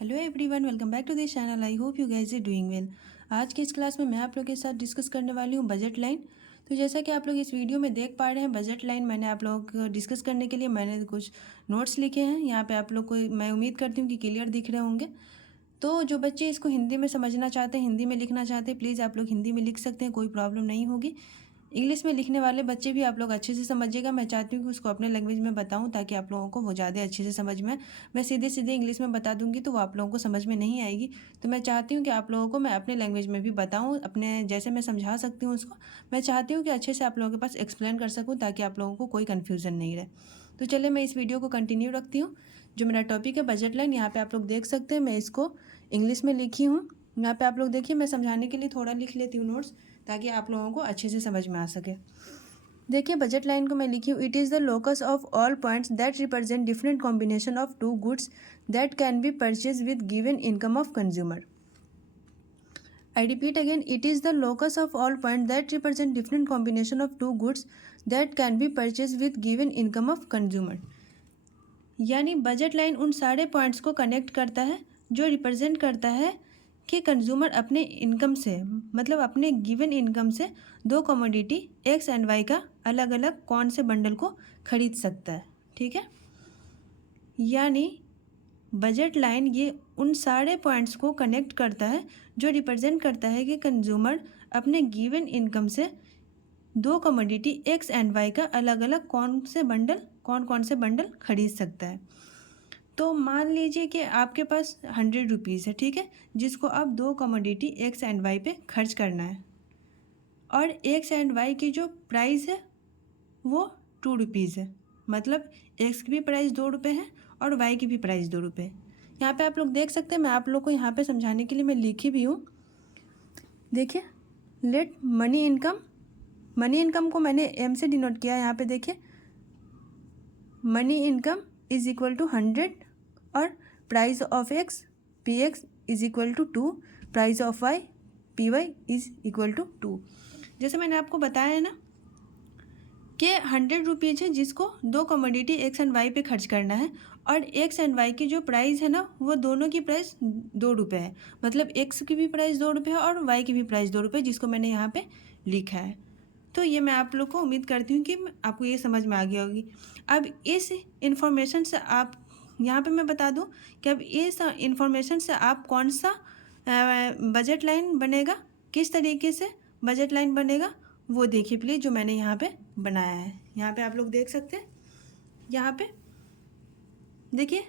Hello everyone, welcome back to this channel. I hope you guys are doing well. आज की इस class में मैं आप लोगों के साथ डिस्कस करने वाली हूँ बजट लाइन। तो जैसा कि आप लोग इस वीडियो में देख पा रहे हैं, बजट लाइन मैंने आप लोगों को डिस्कस करने के लिए मैंने कुछ नोट्स लिखे हैं। यहाँ पे आप लोग को मैं उम्मीद करती हूँ कि क्लियर दिख रहे होंगे। तो जो बच्चे इसको हिंदी में समझना चाहते हैं, हिंदी में लिखना चाहते हैं, प्लीज़ आप लोग हिंदी में लिख सकते हैं, कोई प्रॉब्लम नहीं होगी। इंग्लिश में लिखने वाले बच्चे भी आप लोग अच्छे से समझिएगा। मैं चाहती हूँ कि उसको अपने लैंग्वेज में बताऊँ ताकि आप लोगों को वो ज़्यादा अच्छे से समझ में। मैं सीधे सीधे इंग्लिश में बता दूँगी तो वो आप लोगों को समझ में नहीं आएगी। तो मैं चाहती हूँ कि आप लोगों को मैं अपने लैंग्वेज में भी बताऊँ, अपने जैसे मैं समझा सकती हूँ उसको। मैं चाहती हूँ कि अच्छे से आप लोगों के पास एक्सप्लेन कर सकूँ ताकि आप लोगों को कोई कन्फ्यूज़न नहीं रहे। तो चलिए मैं इस वीडियो को कंटिन्यू रखती हूँ। जो मेरा टॉपिक है बजट लाइन, यहाँ पे आप लोग देख सकते हैं मैं इसको इंग्लिश में लिखी हूँ। यहाँ पे आप लोग देखिए, मैं समझाने के लिए थोड़ा लिख लेती हूँ नोट्स ताकि आप लोगों को अच्छे से समझ में आ सके। देखिए बजट लाइन को मैं लिखी हूँ, it is the locus of all points that represent different combination of two goods that can be purchase with given income of consumer. I repeat again, it is the locus of all points that represent different combination of two goods that can be purchased with given income of consumer। यानी budget line उन सारे points को connect करता है जो represent करता है कि कंज्यूमर अपने इनकम से, मतलब अपने गिवन इनकम से दो कमोडिटी एक्स एंड वाई का अलग अलग कौन से बंडल को खरीद सकता है। ठीक है, यानी बजट लाइन ये उन सारे पॉइंट्स को कनेक्ट करता है जो रिप्रेजेंट करता है कि कंज्यूमर अपने गिवन इनकम से दो कमोडिटी एक्स एंड वाई का अलग अलग कौन कौन से बंडल खरीद सकता है। तो मान लीजिए कि आपके पास 100 रुपीज़ है, ठीक है, जिसको आप दो कमोडिटी एक्स एंड वाई पे खर्च करना है। और एक्स एंड वाई की जो प्राइस है वो 2 रुपीज़ है, मतलब एक्स की भी प्राइस 2 रुपये है और वाई की भी प्राइस 2 रुपये है। यहाँ पे आप लोग देख सकते हैं, मैं आप लोग को यहाँ पे समझाने के लिए मैं लिखी भी हूँ। देखिए, लेट मनी इनकम को मैंने एम से डिनोट किया है। यहाँ पे देखिए, money income is equal to 100 और price of X P X is equal to 2, price of Y P Y is equal to 2। जैसे मैंने आपको बताया है ना कि 100 रुपीज़ है जिसको दो कमोडिटी एक्स एंड वाई पे खर्च करना है, और एक्स एंड वाई की जो प्राइस है ना वो दोनों की प्राइस 2 रुपये है, मतलब एक्स की भी प्राइस 2 रुपये है और वाई की भी प्राइस 2 रुपये, जिसको मैंने यहाँ पे लिखा है। तो ये मैं आप लोग को उम्मीद करती हूँ कि आपको ये समझ में आ गया होगी। अब इस इंफॉर्मेशन से आप, यहाँ पे मैं बता दूँ कि अब इस इंफॉर्मेशन से आप कौन सा बजट लाइन बनेगा, किस तरीके से बजट लाइन बनेगा वो देखिए प्लीज़, जो मैंने यहाँ पे बनाया है। यहाँ पे आप लोग देख सकते हैं, यहाँ पे देखिए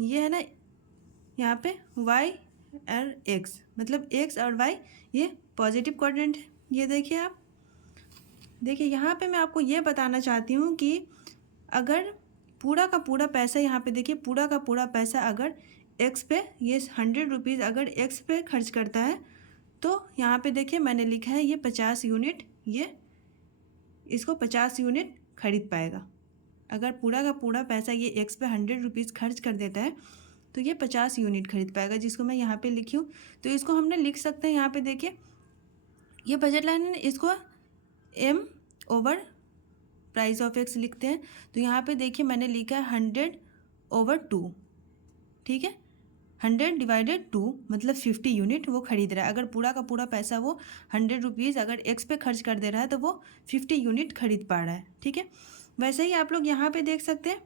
ये है ना, यहाँ पे वाई और एक्स, मतलब एक्स और वाई ये पॉजिटिव क्वाड्रेंट है। ये देखिए आप, देखिए यहाँ पे मैं आपको ये बताना चाहती हूँ कि अगर पूरा का पूरा पैसा, यहाँ पे देखिए पूरा का पूरा पैसा अगर एक्स पे, ये 100 रुपीज़ अगर एक्स पे खर्च करता है तो यहाँ पे देखिए मैंने लिखा है ये 50 यूनिट, ये इसको 50 यूनिट खरीद पाएगा। अगर पूरा का पूरा पैसा ये एक्स पे 100 रुपीज़ खर्च कर देता है तो ये 50 यूनिट खरीद पाएगा, जिसको मैं यहाँ पे लिखी हूँ। तो इसको हमने लिख सकते हैं, यहाँ पे देखिए ये बजट लाइन है, इसको M over price of X लिखते हैं। तो यहाँ पे देखिए मैंने लिखा है 100/2, ठीक है, 100/2 मतलब 50 यूनिट वो खरीद रहा है। अगर पूरा का पूरा पैसा वो 100 रुपीज़ अगर एक्स पे खर्च कर दे रहा है तो वो 50 यूनिट खरीद पा रहा है। ठीक है, वैसे ही आप लोग यहाँ पे देख सकते हैं,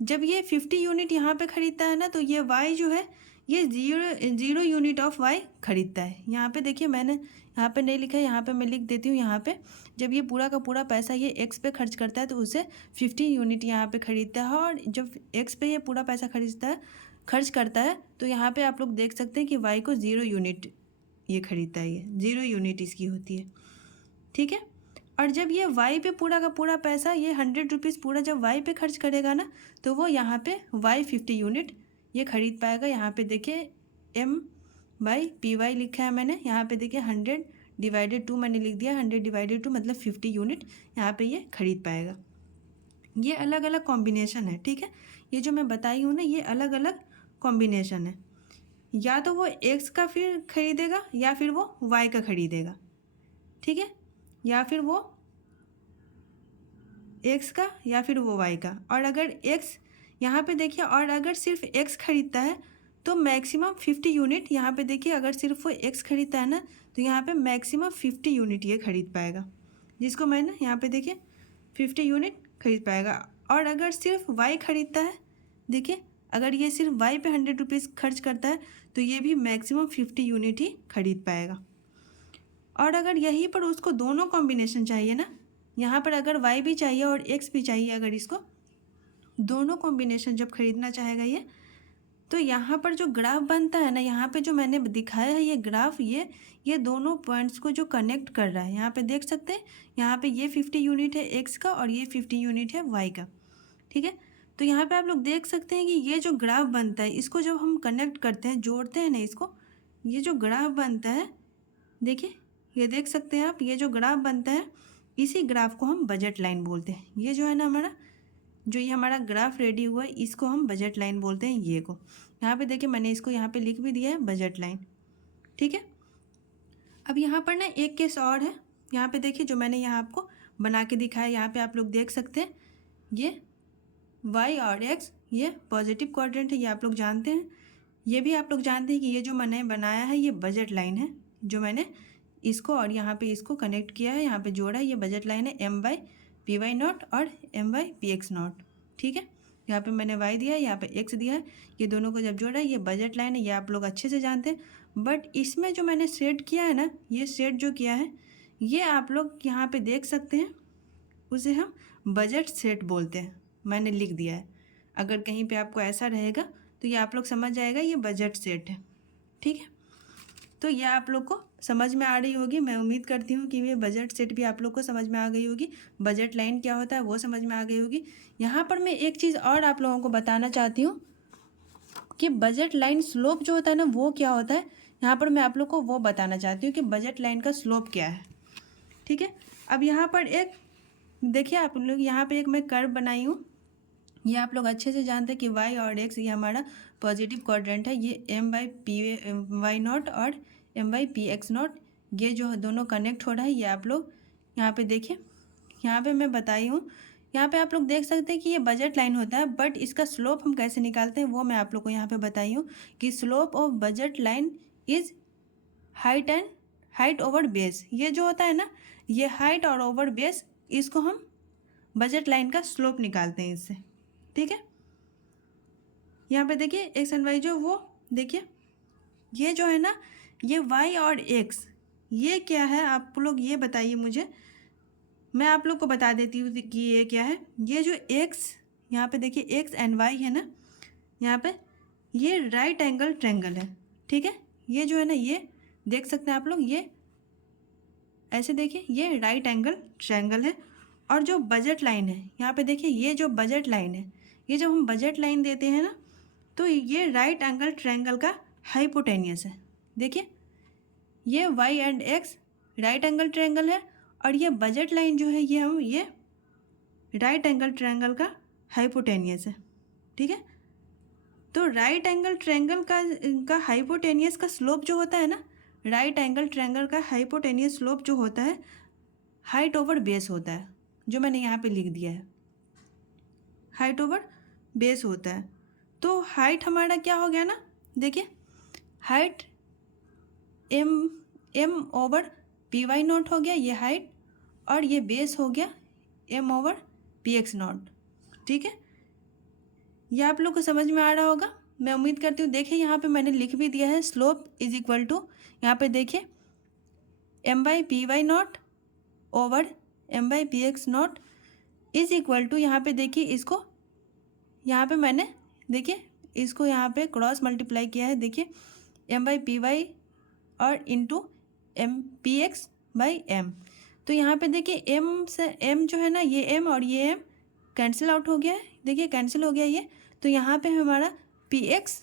जब ये 50 यूनिट यहाँ पे खरीदता है ना तो ये वाई जो है ये ज़ीरो यूनिट ऑफ वाई खरीदता है। यहाँ पे देखिए मैंने यहाँ पे नहीं लिखा है, यहाँ पे मैं लिख देती हूँ। यहाँ पे जब ये पूरा का पूरा पैसा ये एक्स पे खर्च करता है तो उसे 50 यूनिट यहाँ पे खरीदता है, और जब एक्स पे ये पूरा पैसा खर्च करता है तो यहाँ पे आप लोग देख सकते हैं कि वाई को 0 यूनिट ये खरीदता है, ये 0 यूनिट इसकी होती है। ठीक है, और जब ये वाई पे पूरा का पूरा पैसा ये 100 रुपीज़ पूरा जब वाई पे खर्च करेगा ना तो वो यहाँ पे वाई 50 यूनिट ये खरीद पाएगा। यहाँ पे देखिए M/PY लिखा है मैंने, यहाँ पे देखिए 100/2 मैंने लिख दिया, 100/2 मतलब 50 यूनिट यहाँ पे ये खरीद पाएगा। ये अलग अलग कॉम्बिनेशन है, ठीक है, ये जो मैं बताई हूँ ना ये अलग अलग कॉम्बिनेशन है। या तो वो एक्स का फिर खरीदेगा या फिर वो वाई का खरीदेगा, ठीक है, या फिर वो एक्स का या फिर वो वाई का। और अगर एक्स यहाँ पे देखिए, और अगर सिर्फ एक्स खरीदता है तो मैक्सिमम 50 यूनिट, यहाँ पे देखिए अगर सिर्फ वो एक्स खरीदता है ना तो यहाँ पे मैक्सिमम 50 यूनिट ये खरीद पाएगा, जिसको मैंने यहाँ पे देखिए 50 यूनिट खरीद पाएगा। और अगर सिर्फ वाई खरीदता है, देखिए अगर ये सिर्फ वाई पे 100 रुपीज़ खर्च करता है तो ये भी मैक्सिमम 50 यूनिट ही खरीद पाएगा। और अगर यहीं पर उसको दोनों कॉम्बिनेशन चाहिए ना, यहाँ पर अगर वाई भी चाहिए और एक्स भी चाहिए, अगर इसको दोनों कॉम्बिनेशन जब खरीदना चाहेगा ये, तो यहाँ पर जो ग्राफ बनता है ना, यहाँ पे जो मैंने दिखाया है ये ग्राफ, ये दोनों पॉइंट्स को जो कनेक्ट कर रहा है, यहाँ पे देख सकते हैं, यहाँ पे ये 50 यूनिट है एक्स का और ये 50 यूनिट है वाई का, ठीक है। तो यहाँ पे आप लोग देख सकते हैं कि ये जो ग्राफ बनता है, इसको जब हम कनेक्ट करते हैं, जोड़ते हैं ना इसको, ये जो ग्राफ बनता है, देखिए ये देख सकते हैं आप, ये जो ग्राफ बनता है इसी ग्राफ को हम बजट लाइन बोलते हैं। ये जो है ना हमारा, जो ये हमारा ग्राफ रेडी हुआ है, इसको हम बजट लाइन बोलते हैं। ये को यहाँ पे देखिए मैंने इसको यहाँ पे लिख भी दिया है बजट लाइन, ठीक है। अब यहाँ पर ना एक केस और है, यहाँ पे देखिए जो मैंने यहाँ आपको बना के दिखाया, यहाँ पे आप लोग देख सकते हैं ये वाई और एक्स ये पॉजिटिव क्वाड्रेंट है, ये आप लोग जानते हैं। ये भी आप लोग जानते हैं कि ये जो मैंने बनाया है ये बजट लाइन है, जो मैंने इसको और यहाँ पे इसको कनेक्ट किया है, यहाँ पे जोड़ा है, ये बजट लाइन है M by P Y naught और M by P X not, ठीक है। यहाँ पे मैंने वाई दिया है, यहाँ पे एक्स दिया है, ये दोनों को जब जोड़ा है ये बजट लाइन है, ये आप लोग अच्छे से जानते हैं। बट इसमें जो मैंने सेट किया है ना, ये सेट जो किया है ये आप लोग यहाँ पे देख सकते हैं, उसे हम बजट सेट बोलते हैं, मैंने लिख दिया है। अगर कहीं पे आपको ऐसा रहेगा तो ये आप लोग समझ जाएगा ये बजट सेट है, ठीक है। तो ये आप लोग को समझ में आ रही होगी, मैं उम्मीद करती हूँ कि ये बजट सेट भी आप लोग को समझ में आ गई होगी, बजट लाइन क्या होता है वो समझ में आ गई होगी। यहाँ पर मैं एक चीज़ और आप लोगों को बताना चाहती हूँ कि बजट लाइन स्लोप जो होता है ना वो क्या होता है, यहाँ पर मैं आप लोग को वो बताना चाहती हूँ कि बजट लाइन का स्लोप क्या है, ठीक है। अब यहाँ पर एक देखिए आप लोग, यहाँ पर एक मैं कर्व बनाई हूँ, ये आप लोग अच्छे से जानते हैं कि वाई और एक्स ये हमारा पॉजिटिव क्वाड्रेंट है, ये M by P Y naught और M by P X naught, ये जो दोनों कनेक्ट हो रहा है, ये आप लोग यहाँ पे देखिए, यहाँ पे मैं बताई हूँ, यहाँ पे आप लोग देख सकते हैं कि ये बजट लाइन होता है। बट इसका स्लोप हम कैसे निकालते हैं वो मैं आप लोग को यहाँ पे बताई हूँ कि slope of budget line is height over base. ये जो होता है ना, ये हाइट और ओवर बेस, इसको हम बजट लाइन का स्लोप निकालते हैं इससे, ठीक है। यहाँ पे देखिए एक्स एंड वाई जो वो देखिए, ये जो है ना ये वाई और एक्स ये क्या है आप लोग ये बताइए मुझे, मैं आप लोग को बता देती हूँ कि ये क्या है। ये जो एक्स यहाँ पे देखिए एक्स एंड वाई है ना, यहाँ पे ये राइट एंगल ट्रायंगल है, ठीक है। ये जो है ना ये देख सकते हैं आप लोग, ये ऐसे देखिए ये राइट एंगल ट्रायंगल है। और जो बजट लाइन है यहाँ पे देखिए, ये जो बजट लाइन है, ये जब हम बजट लाइन देते हैं ना तो ये राइट एंगल ट्रायंगल का हाइपोटेनियस है। देखिए ये Y and X right angle triangle है और ये बजट लाइन जो है ये राइट एंगल ट्रायंगल का हाइपोटेनियस है, ठीक है। तो राइट एंगल ट्रायंगल का हाइपोटेनियस का स्लोप जो होता है ना, राइट एंगल ट्रायंगल का हाइपोटेनियस स्लोप जो होता है हाइट ओवर बेस होता है, जो मैंने यहाँ पे लिख दिया है, हाइट ओवर बेस होता है। तो हाइट हमारा क्या हो गया ना, देखिए height M over P Y nought हो गया ये हाइट, और ये बेस हो गया M over P X not, ठीक है। ये आप लोग को समझ में आ रहा होगा, मैं उम्मीद करती हूँ। देखिए यहाँ पे मैंने लिख भी दिया है स्लोप इज इक्वल टू, यहाँ पे देखिए M by P Y nought over M by P X nought is equal to, यहाँ पे देखिए इसको, यहाँ पे मैंने देखिए इसको यहाँ पे क्रॉस मल्टीप्लाई किया है, देखिए एम बाई पी वाई और into M P X by M. तो यहाँ पे देखिए एम से एम जो है ना, ये एम और ये एम कैंसिल आउट हो गया है, देखिए कैंसिल हो गया ये। तो यहाँ पे हमारा P X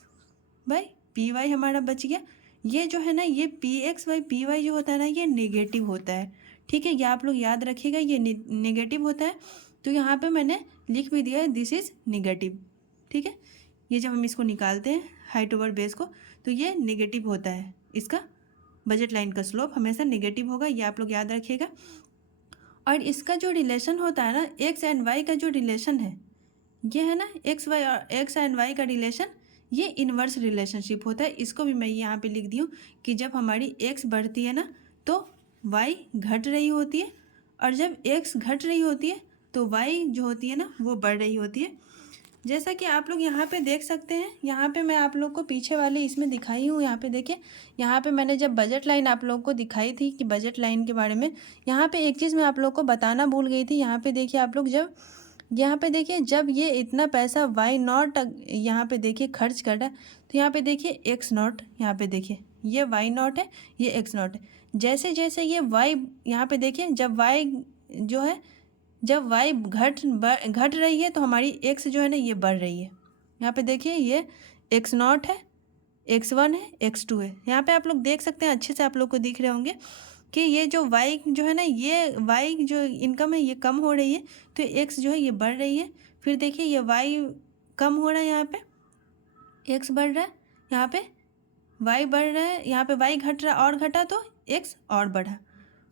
by P Y हमारा बच गया। ये जो है ना ये P X by P Y जो होता है ना ये नेगेटिव होता है, ठीक है। ये आप लोग याद रखिएगा, ये नेगेटिव होता है। तो यहाँ पे मैंने लिख भी दिया है दिस इज़ नेगेटिव, ठीक है। ये जब हम इसको निकालते हैं हाइट ओवर बेस को तो ये नेगेटिव होता है, इसका बजट लाइन का स्लोप हमेशा नेगेटिव होगा, ये आप लोग याद रखिएगा। और इसका जो रिलेशन होता है ना एक्स एंड वाई का जो रिलेशन है, ये है ना एक्स वाई और एक्स एंड वाई का रिलेशन, ये इन्वर्स रिलेशनशिप होता है। इसको भी मैं यहाँ पे लिख दी हूँ कि जब हमारी एक्स बढ़ती है ना तो वाई घट रही होती है, और जब एक्स घट रही होती है तो वाई जो होती है ना वो बढ़ रही होती है। जैसा कि आप लोग यहाँ पे देख सकते हैं, यहाँ पे मैं आप लोग को पीछे वाले इसमें दिखाई हूँ। यहाँ पे देखिए, यहाँ पे मैंने जब बजट लाइन आप लोग को दिखाई थी कि बजट लाइन के बारे में, यहाँ पे एक चीज़ मैं आप लोग को बताना भूल गई थी। यहाँ पे देखिए आप लोग, जब यहाँ पे देखिए जब ये इतना पैसा वाई नॉट यहाँ पे देखिए खर्च कर रहा है, तो यहाँ पे देखिए एक्स नॉट, यहाँ पे देखिए ये वाई नॉट है, ये एक्स नॉट है। जैसे जैसे ये वाई, यहाँ पे देखिए जब वाई जो है, जब वाई घट रही है तो हमारी एक्स जो है ना ये बढ़ रही है। यहाँ पे देखिए ये एक्स नॉट है, एक्स वन है, एक्स टू है। यहाँ पे आप लोग देख सकते हैं, अच्छे से आप लोग को दिख रहे होंगे कि ये जो वाई जो है ना, ये वाई जो इनकम है ये कम हो रही है, तो एक्स जो है ये बढ़ रही है। फिर देखिए ये वाई कम हो रहा है, यहाँ पे एक्स बढ़ रहा है, यहाँ पे वाई बढ़ रहा है, यहाँ पे वाई घट रहा और घटा तो एक्स और बढ़ा।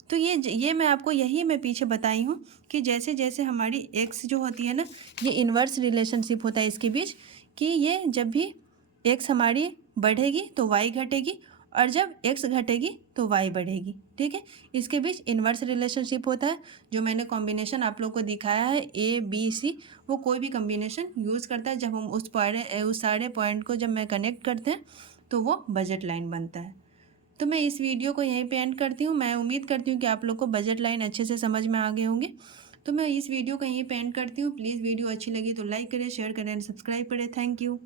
तो ये मैं आपको यही मैं पीछे बताई हूँ कि जैसे जैसे हमारी एक्स जो होती है ना, ये इन्वर्स रिलेशनशिप होता है इसके बीच, कि ये जब भी एक्स हमारी बढ़ेगी तो वाई घटेगी, और जब एक्स घटेगी तो वाई बढ़ेगी। ठीक है, इसके बीच इन्वर्स रिलेशनशिप होता है। जो मैंने कॉम्बिनेशन आप लोग को दिखाया है ए बी सी, वो कोई भी कॉम्बिनेशन यूज़ करता है। जब हम उस सारे पॉइंट को जब मैं कनेक्ट करते हैं तो वो बजट लाइन बनता है। तो मैं इस वीडियो को यहीं पे एंड करती हूँ। मैं उम्मीद करती हूँ कि आप लोग को बजट लाइन अच्छे से समझ में आ गए होंगे। तो मैं इस वीडियो को यहीं पे एंड करती हूँ। प्लीज़ वीडियो अच्छी लगी तो लाइक करें, शेयर करें एंड सब्सक्राइब करें। Thank you.